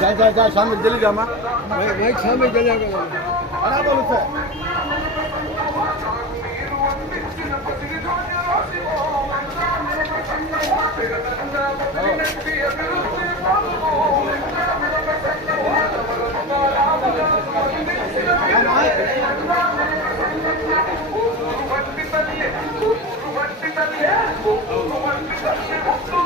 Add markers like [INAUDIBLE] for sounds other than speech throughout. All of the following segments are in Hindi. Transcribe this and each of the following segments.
जा जा जा शाम सामने जल्दी जा माँ माइक सामने चले बराबर उसे उसे उसे भेज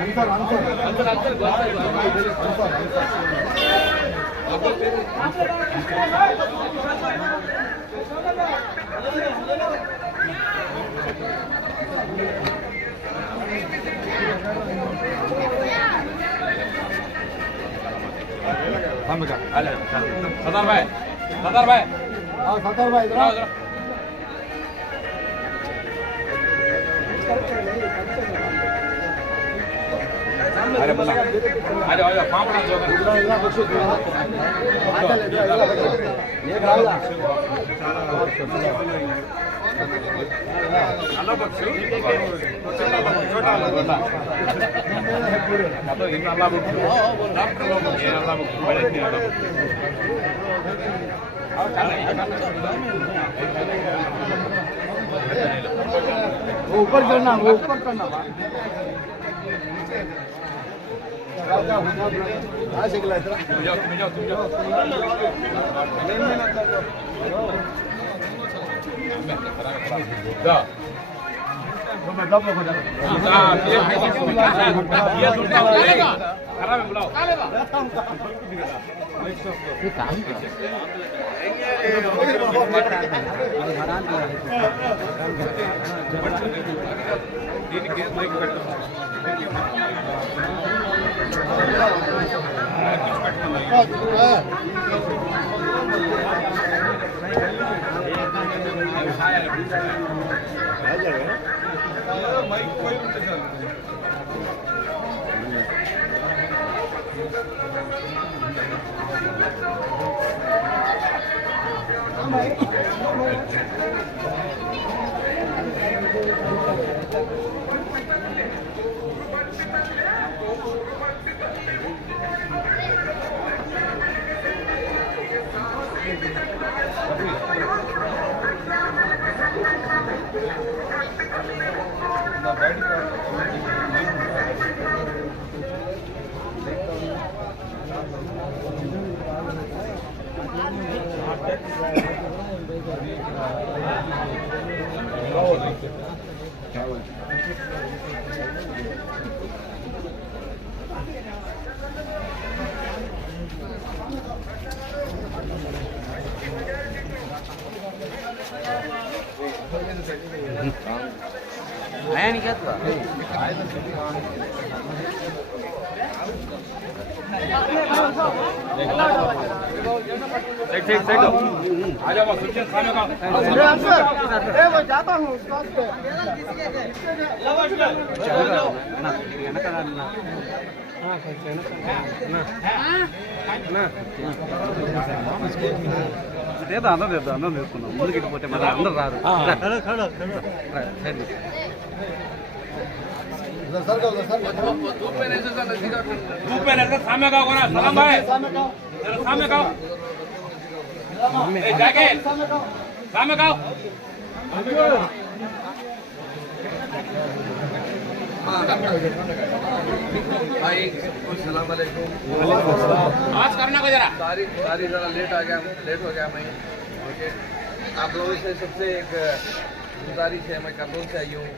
आंसर आंसर आंसर आंसर सरदार भाई सरदार भाई हाँ सतर भाई अरे बना अरे अरे पापड़ा जो है इतना कुछ आता ले ये गाला అలా బొచ్చు చోటా అదో ఇన్ అలా బొచ్చు డాక్టర్ లో బొచ్చు ఇన్ అలా బొచ్చు బయట అలా బొచ్చు ఆ చాలా ऊपर करना वो ऊपर करना हाँ దీనికి మైక్ మైక్ పోయి ఉంటుంది sir Thank you. Na verdade, side side side आ जाओ सुचिन सामने का आंसर ए वो जाता हूँ उसके वास्ते ఏదో అన్నం తెద్దాం అన్నం తీసుకుందాం ముందుకి పోతే మరి అందరు రారు उधर सर का उधर सर का तू पहले से सामने का कोना सलाम भाई सामने का जरा सामने का ए जाके सामने का भाई सलाम आवाज़ करना का जरा सारी सारी ज़रा लेट आ गया लेट हो गया मैं ओके आप लोगों से सबसे एक गुजारिश है मैं करनूल से आई हूँ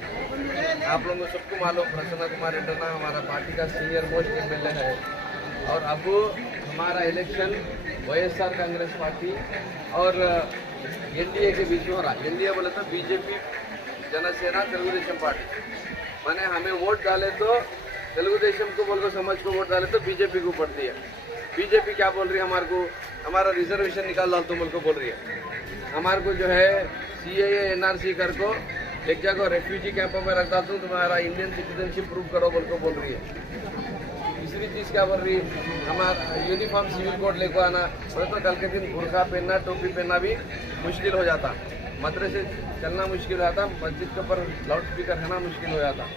आप लोगों को सबको मालूम प्रसन्ना कुमार रेड्डा हमारा पार्टी का सीनियर मोस्ट एम है और अब हमारा इलेक्शन वाईएसआर कांग्रेस पार्टी और एनडीए के बीच में हो रहा एनडीए बोले तो बीजेपी, जनसेना, तेलुगुदेशम पार्टी। मैंने हमें वोट डाले तो तेलुगुदेशम को बोल को समझ को वोट डाले तो बीजेपी को पड़ती है बीजेपी क्या बोल रही है हमारे को? हमारा रिजर्वेशन निकाल डाल तुम को बोल रही है। हमारे को जो है सी ए एन आर सी कर को, एक जगह रेफ्यूजी कैंपों में रख हूँ तुम्हारा इंडियन सिटीजनशिप प्रूव करो बोल को बोल रही है। तीसरी चीज़ क्या बोल रही हमारा यूनिफॉर्म सिविल कोड लेको आना बोले तो कल के दिन बुरखा पहनना टोपी पहनना भी मुश्किल हो जाता मदरे से चलना मुश्किल हो जाता मस्जिद के ऊपर लाउड स्पीकर रहना मुश्किल हो जाता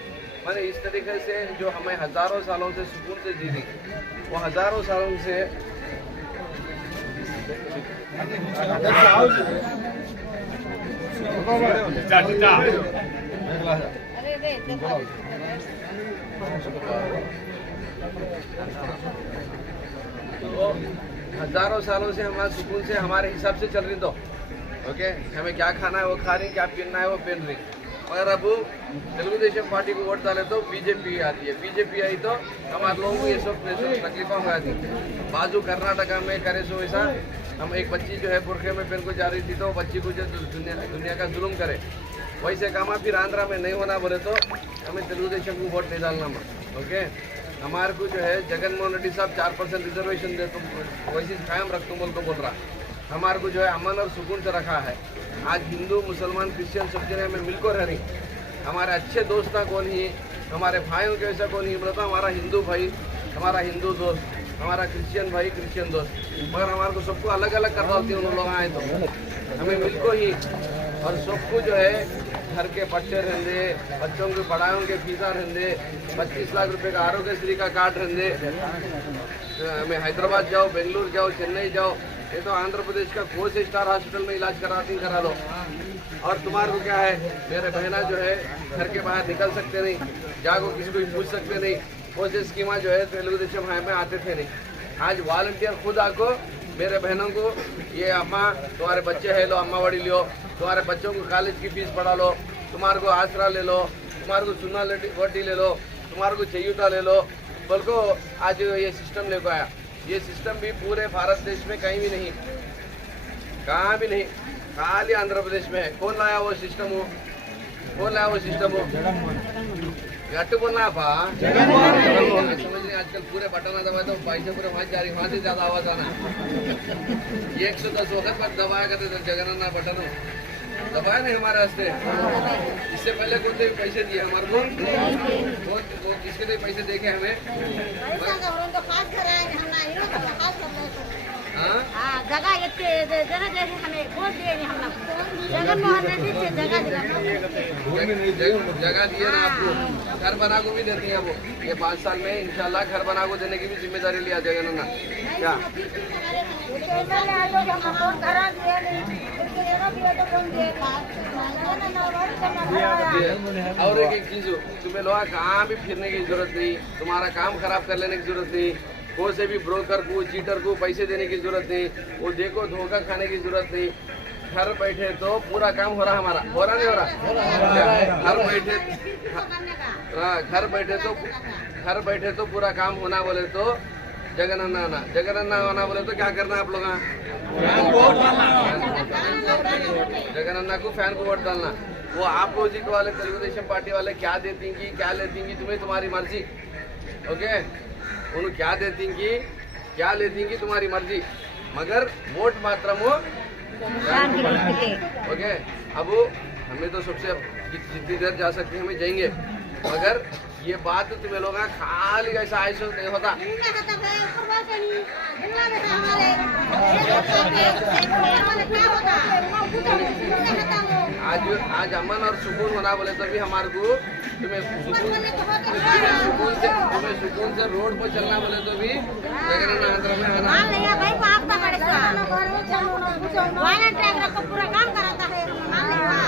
मैंने इस तरीके से जो हमें हज़ारों सालों से सुकून से जी रही वो हज़ारों सालों से जा तो हज़ारों सालों से हमारा सुकून से, हमारे हिसाब से चल रही तो। ओके हमें क्या खाना है, वो खा रही क्या पहनना है, वो पहन रही मगर अब तेलुगु देशम पार्टी को वोट डाले तो बीजेपी आती है। बीजेपी आई तो हमारे लोगों को ये सब तकलीफों हो। जाती बाजू कर्नाटका में करे सो ऐसा, हम एक बच्ची जो है बुरखे में पहन को जा रही थी तो बच्ची को जो दुनिया दुनिया का जुल्म करे। वैसे काम फिर आंध्रा में नहीं होना बोले तो हमें तेलुगु देशम को वोट नहीं डालना ओके हमारे को जो है जगन मोहन रेड्डी साहब चार परसेंट रिजर्वेशन दे तुम वैसे कायम रख तुम बोल को बोल रहा हमारे को जो है अमन और सुकून से रखा है। आज हिंदू, मुसलमान, क्रिश्चियन सब जने में मिलकर रह रही हमारे अच्छे दोस्त कौन ही? हमारे भाइयों के ऐसा कौन ही? बोला तो हमारा हिंदू भाई, हमारा हिंदू दोस्त, हमारा क्रिश्चियन भाई, क्रिश्चियन दोस्त। मगर हमारे को सबको अलग अलग कर डालती उन लोग आए तो। हमें मिलको ही और सबको जो है घर के पट्टे रहंदे, बच्चों के पढ़ाइयों के फीसा रहंदे, पच्चीस लाख रुपए का आरोग्यश्री का कार्ड रहंदे। हमें हैदराबाद जाओ बेंगलुरु जाओ चेन्नई जाओ ये तो आंध्र प्रदेश का से स्टार हॉस्पिटल में इलाज कराती करा लो और तुम्हारे को क्या है, मेरे बहना जो है, घर के बाहर निकल सकते नहीं, जागो, किसी को पूछ सकते नहीं वो से स्कीमा जो है, तेलुगु देशम में आते थे नहीं। आज वॉलंटियर खुद आको मेरे बहनों को, ये अम्मा, तुम्हारे बच्चे है, लो, अम्मा वड़ी लियो तुम्हारे बच्चों को कॉलेज की फ़ीस पढ़ा लो। तुम्हारे को आसरा ले लो। तुम्हारे को सुना वड्डी ले लो। तुम्हारे को चाहिए ले लो। बल्कि आज ये सिस्टम लेकर आया। ये सिस्टम भी पूरे भारत देश में कहीं भी नहीं, कहाँ भी नहीं, खाली आंध्र प्रदेश में है। कौन लाया वो सिस्टम हो कौन लाया वो सिस्टम हो गट्टू बोलना पा समझ नहीं आजकल पूरे बटन दबाए तो पैसे पूरे वहाँ जा रही वहाँ से ज़्यादा आवाज़ आना एक सौ दस वक्त पर दबाया करते थे जगन्ना बटन दबाया नहीं हमारे रास्ते। इससे पहले कौन से पैसे दिए? हमारे को किसके लिए पैसे देखे हमें हाँ जगह इतने जगह जैसे हमें वोट दिए हम लोग जगन मोहन रेड्डी से जगह जगह दिए ना आपको। घर बना को भी देती है वो। ये पाँच साल में इंशाल्लाह घर बना को देने की भी ज़िम्मेदारी लिया जगन ना क्या? और एक एक चीज़ तुम्हें लोग कहाँ भी फिरने की ज़रूरत नहीं। तुम्हारा काम खराब कर लेने की ज़रूरत नहीं। कोई से भी ब्रोकर को चीटर को पैसे देने की ज़रूरत नहीं। वो देखो धोखा खाने की ज़रूरत नहीं। घर बैठे तो पूरा काम हो रहा हमारा। हो रहा नहीं हो रहा? घर बैठे हाँ घर बैठे तो घर बैठे तो पूरा काम होना बोले तो जगनन्ना आना जगनन्ना आना बोले तो क्या करना आप लोग? जगनन्ना को फ़ैन को वोट डालना। वो आप अपोजिट वाले तेलुगुदेशम पार्टी वाले क्या देती की क्या लेती की तुम्हें तुम्हारी मर्ज़ी। ओके उन्हें क्या दे देंगी क्या लेती देंगी तुम्हारी मर्ज़ी। मगर वोट मात्र ओके? अब हमें तो सबसे जितनी देर जा सकती है हमें जाएँगे। मगर ये बात तो तुम्हें लोग खाली ऐसा ऐसा नहीं होता। आज आज अमन और सुकून होना बोले तो भी हमारे को तुम्हें सुकून सुकून से तुम्हें सुकून से रोड पर चलना बोले तो भी पूरा काम कराता है मान लीजिए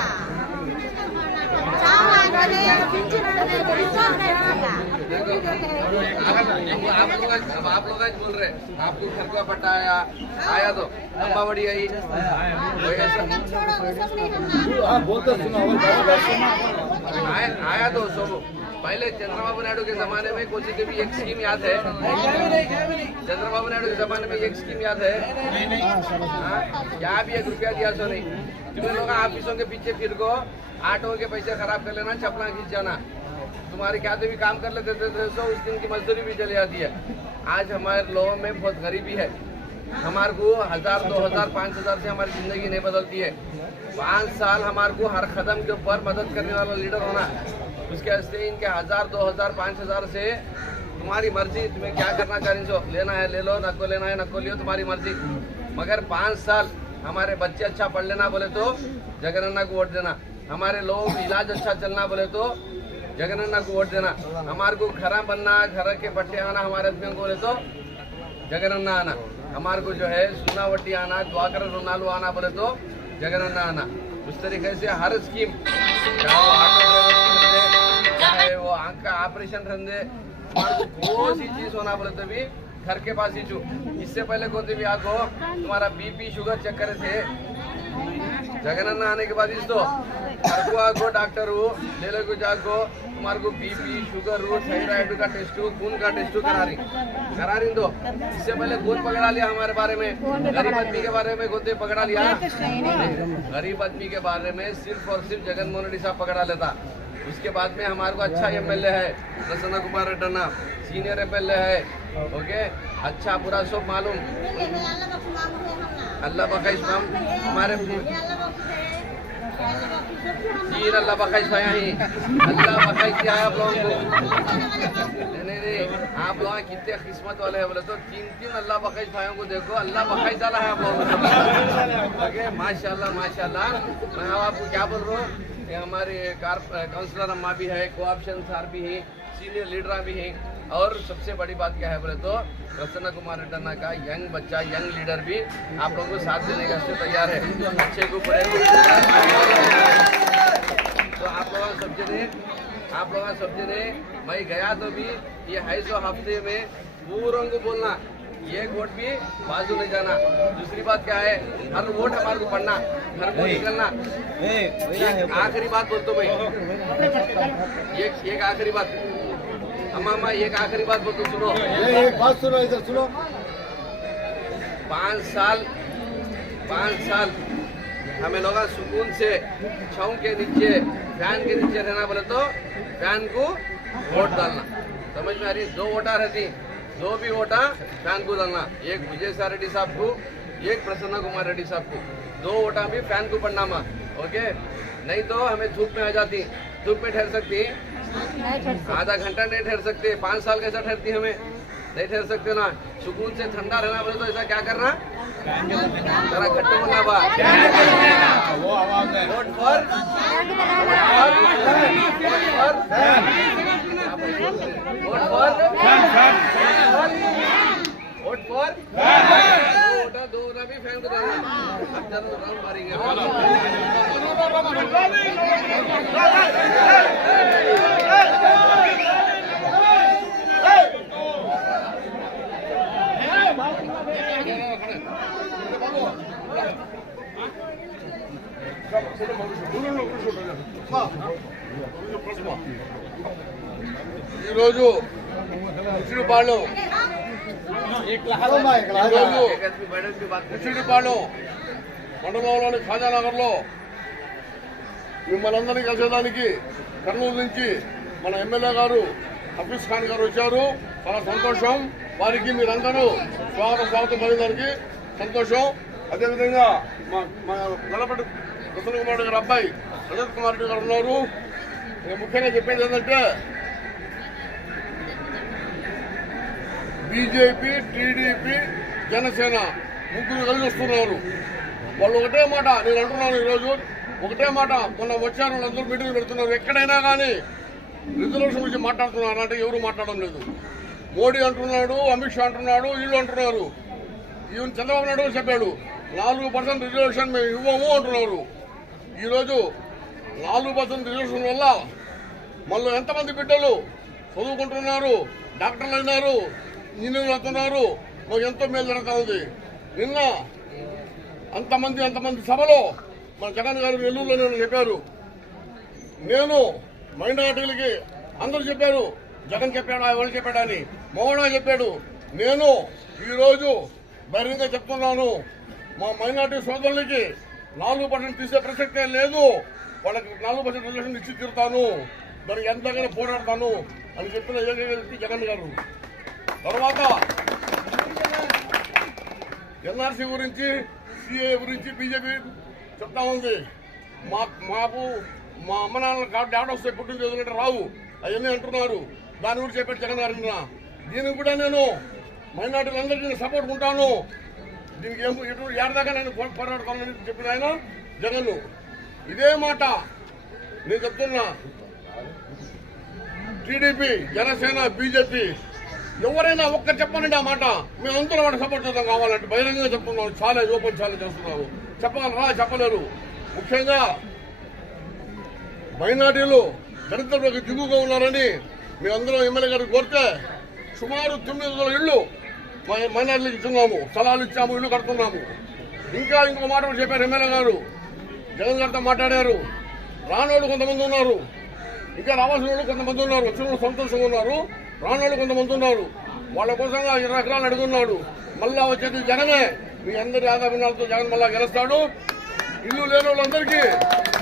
देखो, आप लोग आप लोग बोल रहे हैं, आपको घर का पट्टा आया आया तो आई कोई ऐसा हाँ बोलते सुना। बड़ा आया तो सब। पहले चंद्रबाबू नायडू के जमाने में कोची के भी एक स्कीम याद है? चंद्रबाबू नायडू के जमाने में एक स्कीम याद है? यहाँ भी एक रुपया दिया सो नहीं। तुम्हें लोग ऑफिसों के पीछे फिर को आटो के पैसे खराब कर लेना चपला खींच जाना। तुम्हारे क्या भी काम कर लेते थे तो उस दिन की मजदूरी भी चली जाती है। आज हमारे लोगों में बहुत गरीबी है। हमारे को हज़ार, दो हज़ार, पाँच हज़ार से हमारी ज़िंदगी नहीं बदलती है। पाँच साल हमारे को हर कदम के ऊपर मदद करने वाला लीडर होना। उसके वास्ते इनके हज़ार, दो हज़ार, पाँच हज़ार से तुम्हारी मर्ज़ी, तुम्हें क्या करना करें सो लेना है ले लो नको लेना है नको लियो, तुम्हारी मर्ज़ी। मगर पाँच साल हमारे बच्चे अच्छा पढ़ लेना बोले तो जगनन्ना को वोट देना। हमारे लोगों को इलाज अच्छा चलना बोले तो जगनन्ना को वोट देना। हमारे को खरा बनना, घर के पट्टे आना, हमारे आदमियों को बोले तो जगनन्ना आना। हमारे को जो है सुनावटी आना द्वाकर रोनालू आना बोले तो जगनन्ना आना। उस तरीके से हर स्कीम। वो की आँख का ऑपरेशन रहे हमारे को सी चीज़ होना बोले तो भी घर के पास ही चू इससे पहले कौन भी आको तुम्हारा बीपी शुगर चेक करे थे जगनन्ना आने के बाद इसको घर को आको डॉक्टर ले लो को जाको तुम्हारे को बीपी शुगर थायराइड का टेस्ट खून का टेस्ट करा रही करा रही दो इससे पहले कौन पकड़ा लिया हमारे बारे में गरीब आदमी के बारे में कौन पकड़ा लिया गरीब आदमी के बारे में सिर्फ़ और सिर्फ़ जगन मोहन रेड्डी साहब पकड़ा लेता उसके बाद में हमारे को अच्छा एमएलए है प्रसन्न कुमार रेड्डन्ना सीनियर एमएलए है ओके अच्छा बुरा सब मालूम। अल्लाह बखाइश हम हमारे तीन अल्लाह भाई ही। अल्लाह किया आप लोगों को। नहीं नहीं आप लोग कितने किस्मत वाले हैं बोले तो तीन तीन अल्लाह बखाइश भाइयों को देखो। अल्लाह बखाइश डाला है आप लोगों को। [LAUGHS] माशाल्लाह माशाल्लाह। मैं आपको क्या बोल रहा हूँ? हमारे कार काउंसलर अम्मा भी है कोऑप्शन सार भी हैं सीनियर लीडर भी हैं। और सबसे बड़ी बात क्या है बोले तो प्रसन्न कुमार रेड्डन्ना का यंग बच्चा, यंग लीडर भी आप लोगों को साथ देने का तैयार है। अच्छे को बड़े तो आप लोग सब जने आप लोग सब जने मैं गया तो भी ये है सो हफ़्ते में, पूरों को बोलना। एक वोट भी बाजू नहीं जाना। दूसरी बात क्या है? हर वोट हमारे को पढ़ना घर को निकलना। आखिरी बात बोलता मैं। एक एक आखिरी बात। अम्मा अम्मा एक आखिरी बात बोलता सुनो। एक बात सुनो इधर सुनो। पाँच साल पाँच साल हमें लोग सुकून से छाऊ के नीचे फ़ैन के नीचे रहना बोले तो फ़ैन को वोट डालना। समझ में आ रही दो वोटा रहती दो भी वोटा फ़ैन को डालना एक विजय साह रेड्डी साहब को एक प्रसन्न कुमार रेड्डी साहब को। दो वोटा भी फ़ैन को पढ़ना मा ओके? नहीं तो हमें धूप में आ जाती। धूप में ठहर सकती? आधा घंटा नहीं ठहर सकते। पाँच साल कैसा ठहरती हमें? नहीं ठहर सकते ना। सुकून से ठंडा रहना बोले तो ऐसा क्या करना जरा घट्ट बोलना दो भी फ़ैन को राउंड मारेंगे। ఈరోజు ముసిడిపాడు. ఈరోజు ముసిడిపాడు మండలంలోని ఖాజానగర్లో మిమ్మల్ని అందరినీ కలిసేదానికి కర్నూలు నుంచి మన ఎమ్మెల్యే గారు హఫీజ్ ఖాన్ గారు వచ్చారు. చాలా సంతోషం. వారికి మీరందరూ స్వాగత స్వాగతం పొందడానికి సంతోషం. అదేవిధంగా మా మా నలబడి ప్రసన్న కుమారుడు గారు అబ్బాయి రజత్ కుమార్ రెడ్డి గారు ఉన్నారు. ముఖ్యంగా చెప్పేది ఏంటంటే బీజేపీ టీడీపీ జనసేన ముగ్గురు కలిసి వస్తున్నారు. వాళ్ళు ఒకటే మాట నేను అంటున్నాను ఈరోజు ఒకటే మాట. మొన్న వచ్చారు వాళ్ళందరూ మీటింగ్ పెడుతున్నారు. ఎక్కడైనా కానీ రిజర్వేషన్ గురించి మాట్లాడుతున్నారు అంటే ఎవరు మాట్లాడడం లేదు. మోడీ అంటున్నాడు అమిత్ షా అంటున్నాడు వీళ్ళు అంటున్నారు. ఈవెన్ చంద్రబాబు నాయుడు చెప్పాడు నాలుగు పర్సెంట్ రిజర్వేషన్ మేము ఇవ్వము అంటున్నారు. ఈరోజు నాలుగు పర్సెంట్ రిజర్వేషన్ వల్ల మళ్ళీ ఎంతమంది బిడ్డలు చదువుకుంటున్నారు డాక్టర్లు అయినారు ఇంజనీర్లు అవుతున్నారు మాకు ఎంతో మేలు జరుగుతూ ఉంది. నిన్న అంతమంది అంతమంది సభలో మన జగన్ గారు నెల్లూరులో నేను చెప్పారు. నేను మైనార్టీలకి అందరూ చెప్పారు జగన్ చెప్పాడు ఎవరు చెప్పాడు అని. మోహన్ చెప్పాడు నేను ఈరోజు బహిరంగ చెప్తున్నాను మా మైనార్టీ సోదరులకి నాలుగు పర్సెంట్ తీసే ప్రసక్తే లేదు. వాళ్ళకి నాలుగు పర్సెంట్ రిజర్వేషన్ ఇచ్చి తీరుతాను. దానికి ఎంతగానో పోరాడతాను అని చెప్పిన ఏకైక వ్యక్తి జగన్ గారు. తర్వాత ఎన్ఆర్సీ గురించి సిఏ గురించి బీజేపీ చెప్తా ఉంది. మా మాకు మా అమ్మ నాన్న కార్డు వస్తే పుట్టిన చదువులంటే రావు. అవన్నీ అంటున్నారు. దాని గురించి చెప్పాడు జగన్ గారు దీనికి కూడా నేను మైనార్టీలందరికీ నేను సపోర్ట్ ఉంటాను. దీనికి ఏం ఎటు ఏడదాకా నేను పోరాడుకోవాలని చెప్పిన ఆయన జగన్ ఇదే మాట నేను చెప్తున్నా. టీడీపీ జనసేన బీజేపీ ఎవరైనా ఒక్క చెప్పనండి ఆ మాట. మేమందరం వాడు సపోర్ట్ చేద్దాం కావాలంటే బహిరంగంగా చెప్తున్నాం. చాలా ఓపెన్ చాలా చేస్తున్నాము. చెప్పగలరా? చెప్పలేరు. ముఖ్యంగా మైనార్టీలు దళితులకు దిగుగా ఉన్నారని మేమందరం ఎమ్మెల్యే గారికి కోరితే సుమారు తొమ్మిది వందల ఇళ్ళు మైనర్లు మైనార్టీలకు ఇస్తున్నాము స్థలాలు ఇచ్చాము ఇల్లు కడుతున్నాము. ఇంకా ఇంకో మాట కూడా చెప్పారు ఎమ్మెల్యే గారు. జగన్ గారితో మాట్లాడారు. రానోళ్ళు కొంతమంది ఉన్నారు. ఇంకా రావాల్సిన వాళ్ళు కొంతమంది ఉన్నారు. వచ్చిన వాళ్ళు సంతోషంగా ఉన్నారు. రానోళ్ళు కొంతమంది ఉన్నారు. వాళ్ళ కోసంగా ఇరవై ఎకరాలు అడుగున్నాడు. మళ్ళా వచ్చేది జగనే. మీ అందరి ఆదాయాలతో జగన్ మళ్ళా గెలుస్తాడు. ఇల్లు లేని వాళ్ళందరికీ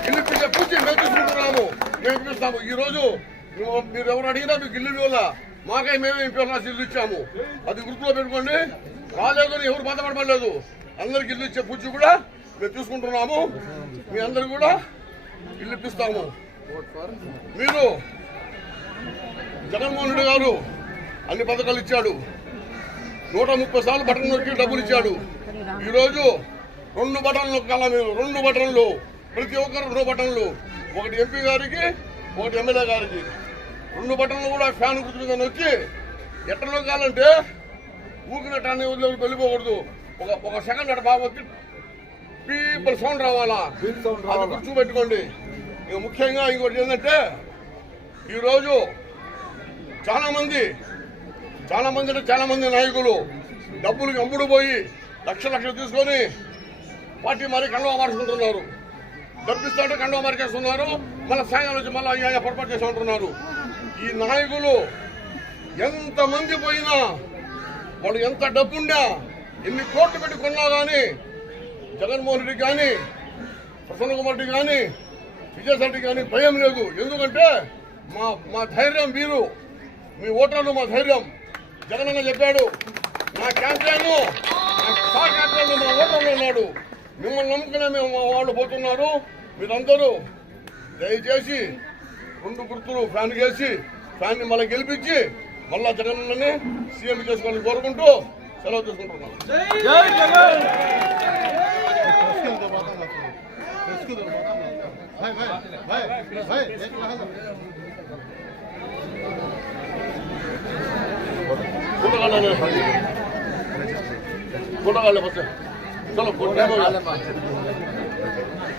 ఇల్లు ఇప్పించే పూర్తి మేము తీసుకుంటున్నాము. మేము ఇప్పిస్తాము. ఈరోజు నువ్వు- మీరు ఎవరు అడిగినా మీకు ఇల్లు ఇవ్వాల? మాకై మేమే ఇంపెర్నాస్ ఇల్లు ఇచ్చాము. అది గుర్తులో పెట్టుకోండి. రాలేదు ఎవరు బాధపడలేదు అందరికి ఇల్లు ఇచ్చే పూచి కూడా మేము తీసుకుంటున్నాము మీ అందరు కూడా ఇల్లు ఇప్పిస్తాము. మీరు జగన్మోహన్ రెడ్డి గారు అన్ని పథకాలు ఇచ్చాడు. నూట ముప్పై సార్లు బటన్ నొక్కి డబ్బులు ఇచ్చాడు. ఈరోజు రెండు బటన్లు నొక్కాల మీరు రెండు బటన్లు. ప్రతి ఒక్కరు రెండు బటన్లు. ఒకటి ఎంపీ గారికి ఒకటి ఎమ్మెల్యే గారికి. రెండు బటన్లు కూడా ఫ్యాన్ గుర్తు మీద నొక్కి ఎట్లా నొక్కాలంటే ఊకినట్టాన్ని వదిలి వెళ్ళిపోకూడదు. ఒక ఒక సెకండ్ అట్లా బాగా వచ్చి పీపుల్ సౌండ్ రావాలా? అది రావాలా. గుర్తు పెట్టుకోండి ఇక ముఖ్యంగా ఇంకోటి ఏంటంటే ఈరోజు చాలా మంది చాలా మంది అంటే చాలా మంది నాయకులు డబ్బులకి అమ్ముడు పోయి లక్ష లక్షలు తీసుకొని పార్టీ మరి కండవ మార్చుకుంటున్నారు. డబ్బిస్తుంటే కండవ మార్చేస్తున్నారు. మళ్ళీ సాయంత్రం వచ్చి మళ్ళీ అయ్యా పొరపాటు చేసి ఉంటున్నారు. ఈ నాయకులు ఎంత మంది పోయినా వాళ్ళు ఎంత డబ్బుండా ఎన్ని కోట్లు పెట్టుకున్నా కానీ జగన్మోహన్ రెడ్డి కానీ ప్రసన్న కుమార్ రెడ్డి కానీ విజయసాయి రెడ్డి కానీ భయం లేదు. ఎందుకంటే మా మా ధైర్యం వీరు. మీ ఓటర్లు మా ధైర్యం. జగనన్న చెప్పాడు నా క్యాంపెయిన్ మా క్యాంపెయిన్ మా ఓటర్లు ఉన్నాడు మిమ్మల్ని నమ్ముకునే మేము మా వాళ్ళు పోతున్నారు. మీరందరూ దయచేసి రెండు గుర్తులు ఫ్యాన్ చేసి ఫ్యాన్ ని మళ్ళీ గెలిపించి మళ్ళా జగనన్నని సీఎం చేసుకోవాలని కోరుకుంటూ సెలవు తీసుకుంటున్నాం भाई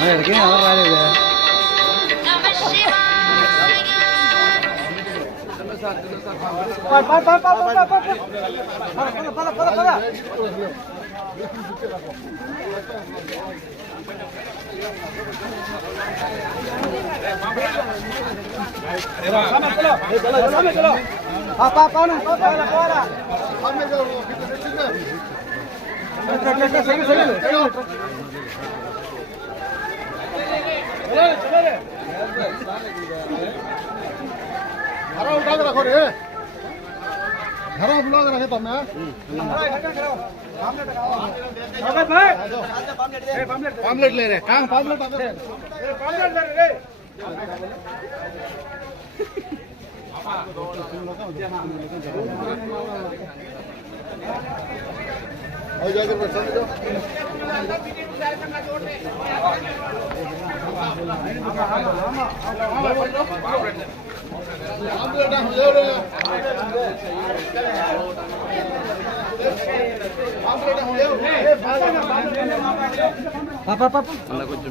Hayır, gene var hadi be. Par par par par par par par. Para para para para. Samet, samet, samet, samet. Papá, para, para, para. घरा उठा के रखो रे घरा बुला के रखे तुमने पामलेट ले रहे कहाँ पामलेट पामलेट ले रहे పాప పాప. అలా కొంచెం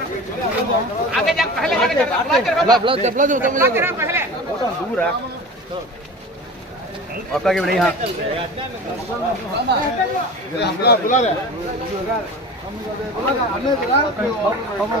आगे जा पहले जाके ब्लॉक कर। ब्लॉक कर पहले। फ़ोटो दूर है। आपका के नहीं हाँ बुला बुला ले। हमने बुला हम हम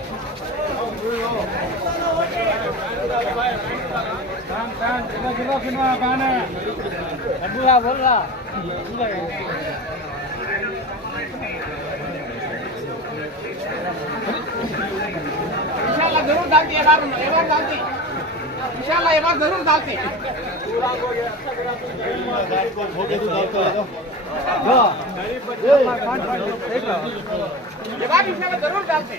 જરૂર ચાલતી એવા ચાલતી ઇન્શાલ્લાહ એવા જરૂર ચાલતી એવા વિષયમાં જરૂર ચાલશે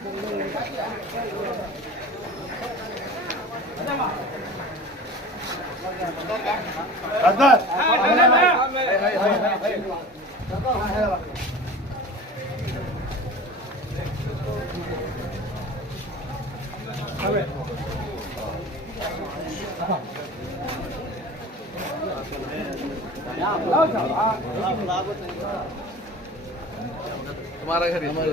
जरूर डालती ये बार इंशाल्लाह जरूर डालती तुम्हारा घर हमारे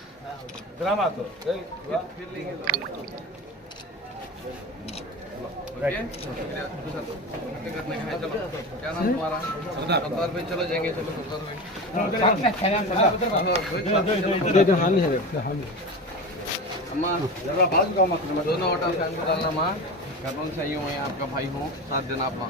चलो क्या नाम तुम्हारा? सरदार भाई चलो जाएँगे चलो सरदार भाई अम्मा जरा बाजू का मत दोनों होटल फ़ैन को डालना माँ। कौन चाहिए मैं आपका भाई हूँ। साथ देना आप माँ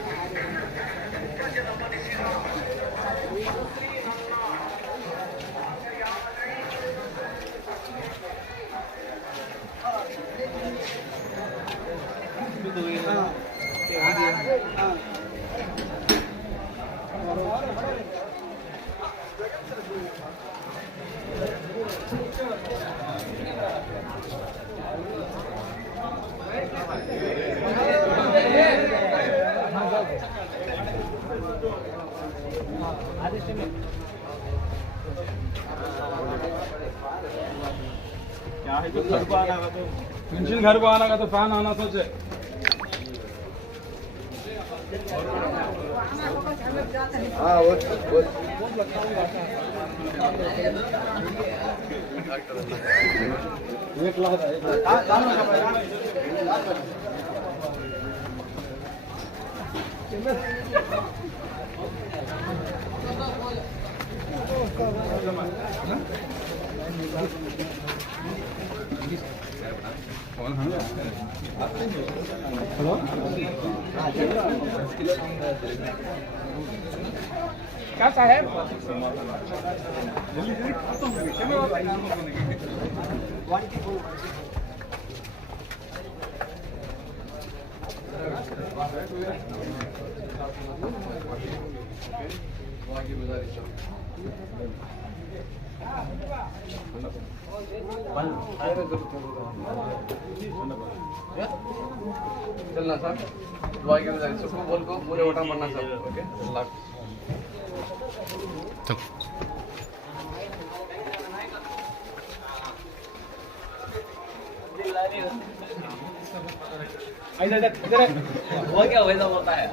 पेंशन घर को आना का तो फ़ैन आना सोचे हाँ वो वो एक लाख है एक लाख क्या साहेब दुआ की गुजारिश है। चलना सर। दुआ की गुजारिश सबको बोल को पूरे वोटा मरना सर। ओके? अल्लाह इधर इधर इधर वो क्या वैसा होता है?